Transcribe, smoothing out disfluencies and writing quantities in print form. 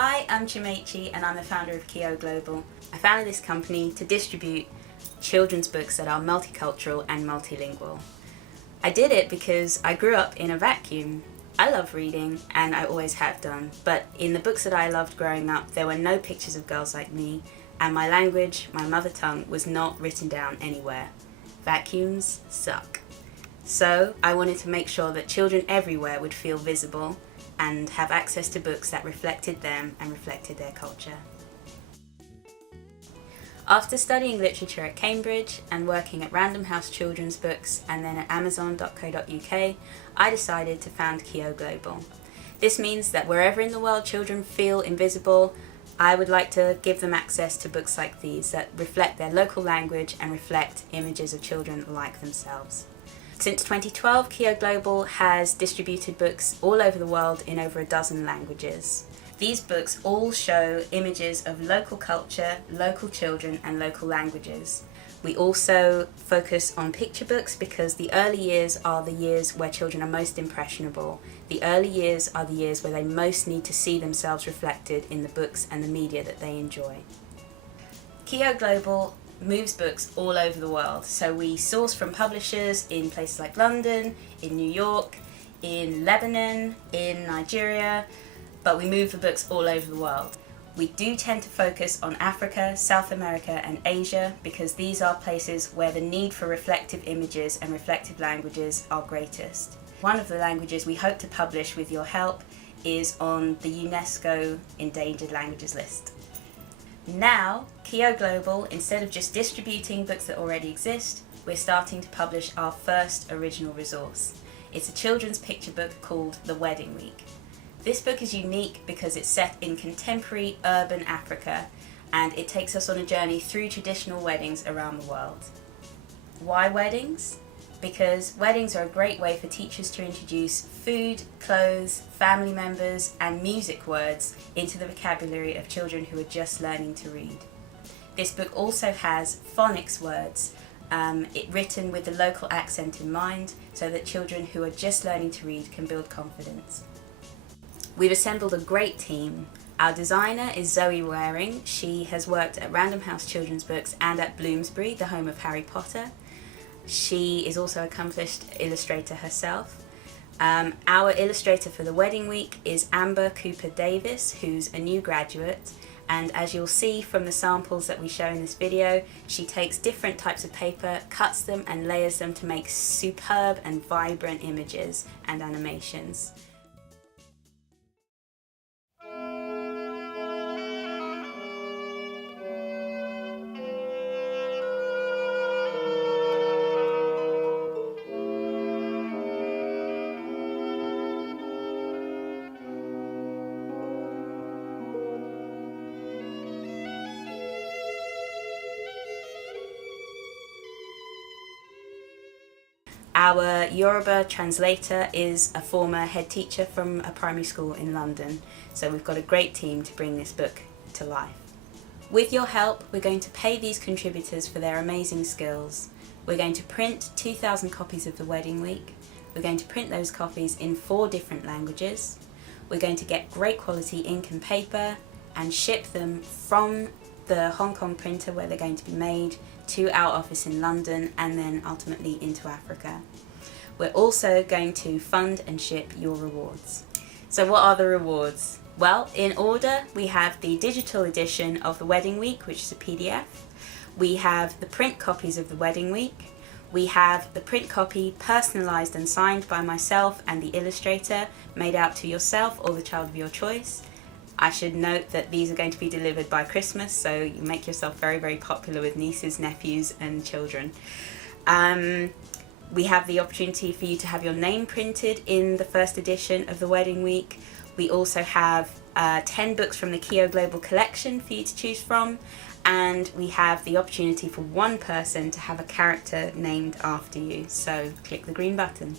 Hi, I'm Chimechi and I'm the founder of Kio Global. I founded this company to distribute children's books that are multicultural and multilingual. I did it because I grew up in a vacuum. I love reading and I always have done, but in the books that I loved growing up there were no pictures of girls like me, and my language, my mother tongue, was not written down anywhere. Vacuums suck. So I wanted to make sure that children everywhere would feel visible and have access to books that reflected them and reflected their culture. After studying literature at Cambridge and working at Random House Children's Books and then at Amazon.co.uk, I decided to found Kio Global. This means that wherever in the world children feel invisible, I would like to give them access to books like these that reflect their local language and reflect images of children like themselves. Since 2012, Kio Global has distributed books all over the world in over a dozen languages. These books all show images of local culture, local children and local languages. We also focus on picture books because the early years are the years where children are most impressionable. The early years are the years where they most need to see themselves reflected in the books and the media that they enjoy. Kio Global moves books all over the world. So we source from publishers in places like London, in New York, in Lebanon, in Nigeria, but we move the books all over the world. We do tend to focus on Africa, South America and Asia because these are places where the need for reflective images and reflective languages are greatest. One of the languages we hope to publish with your help is on the UNESCO Endangered Languages list. Now, Kio Global, instead of just distributing books that already exist, we're starting to publish our first original resource. It's a children's picture book called The Wedding Week. This book is unique because it's set in contemporary urban Africa and it takes us on a journey through traditional weddings around the world. Why weddings? Because weddings are a great way for teachers to introduce food, clothes, family members and music words into the vocabulary of children who are just learning to read. This book also has phonics words, written with the local accent in mind so that children who are just learning to read can build confidence. We've assembled a great team. Our designer is Zoe Waring. She has worked at Random House Children's Books and at Bloomsbury, the home of Harry Potter. She is also an accomplished illustrator herself. Our illustrator for The Wedding Week is Amber Cooper Davis, who's a new graduate, and as you'll see from the samples that we show in this video, she takes different types of paper, cuts them and layers them to make superb and vibrant images and animations. Our Yoruba translator is a former head teacher from a primary school in London, so we've got a great team to bring this book to life. With your help, we're going to pay these contributors for their amazing skills. We're going to print 2,000 copies of The Wedding Week. We're going to print those copies in 4 different languages. We're going to get great quality ink and paper and ship them from the Hong Kong printer where they're going to be made to our office in London and then ultimately into Africa. We're also going to fund and ship your rewards. So what are the rewards? Well, in order, we have the digital edition of The Wedding Week, which is a PDF. We have the print copies of The Wedding Week. We have the print copy personalised and signed by myself and the illustrator, made out to yourself or the child of your choice. I should note that these are going to be delivered by Christmas, so you make yourself very, very popular with nieces, nephews and children. We have the opportunity for you to have your name printed in the first edition of The Wedding Week. We also have 10 books from the Kio Global collection for you to choose from, and we have the opportunity for one person to have a character named after you, so click the green button.